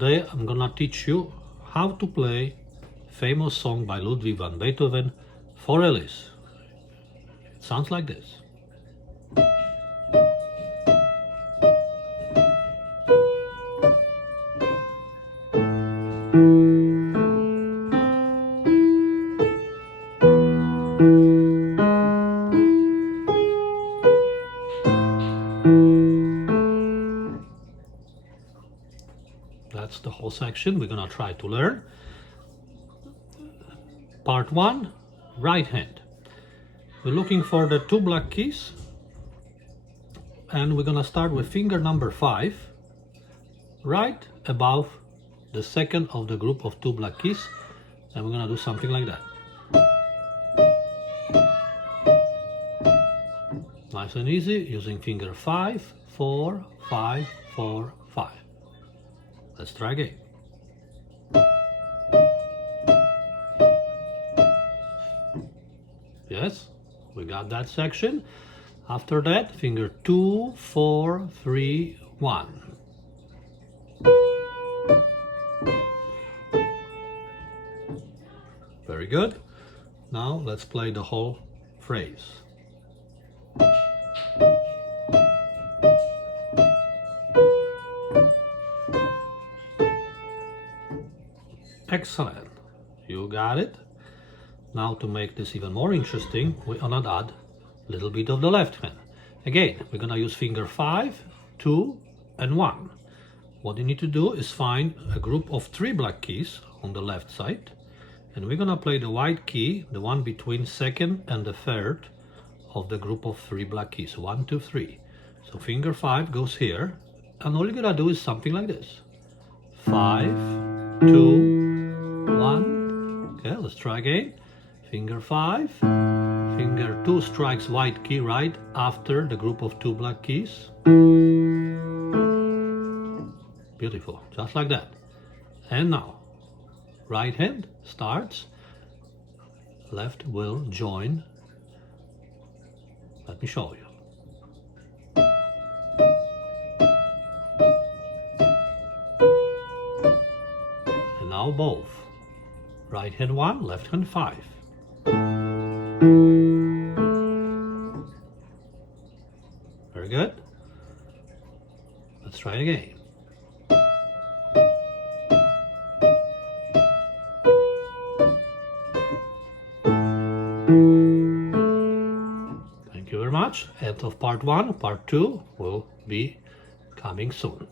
Today I'm gonna teach you how to play famous song by Ludwig van Beethoven, Fur Elise. It sounds like this. That's the whole section we're gonna try to learn. Part 1, right hand. We're looking for the 2 black keys, and we're gonna start with finger number 5, right above the second of the group of 2 black keys, and we're gonna do something like that. Nice and easy, using finger 5, 4, 5, 4, 5. Let's try again. Yes, we got that section. After that, finger 2, 4, 3, 1. Very good. Now let's play the whole phrase. Excellent. You got it. Now, to make this even more interesting, we're gonna add a little bit of the left hand. Again, we're gonna use finger 5, 2, and 1. What you need to do is find a group of 3 black keys on the left side, and we're gonna play the white key, the one between second and the third of the group of 3 black keys. 1, 2, 3. So finger 5 goes here, and all you're gonna do is something like this. 5, 2, 1. Okay, let's try again. Finger 5, finger 2 strikes white key right after the group of 2 black keys. Beautiful, just like that. And now, right hand starts, left will join. Let me show you. And now both. Right hand 1, left hand 5. Very good. Let's try it again. Thank you very much. End of part 1. Part 2 will be coming soon.